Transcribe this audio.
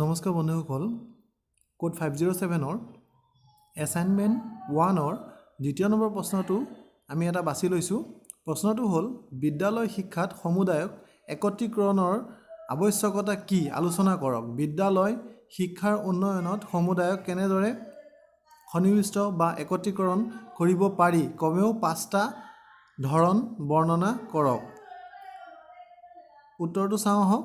নমস্কাৰ বন্ধুসকল, code 507 assignment 1 দ্বিতীয় নম্বৰ প্ৰশ্নটো আমি এটা বাছি লৈছোঁ। প্ৰশ্নটো হ'ল বিদ্যালয় শিক্ষাত সমুদায়ক একত্ৰীকৰণৰ আৱশ্যকতা কি আলোচনা কৰক। বিদ্যালয় শিক্ষাৰ উন্নয়নত সমুদায়ক কেনেদৰে সন্নিৱিষ্ট বা একত্ৰীকৰণ কৰিব পাৰি, কমেও 5টা ধৰণ বৰ্ণনা কৰক। উত্তৰটো চাওঁ আহক।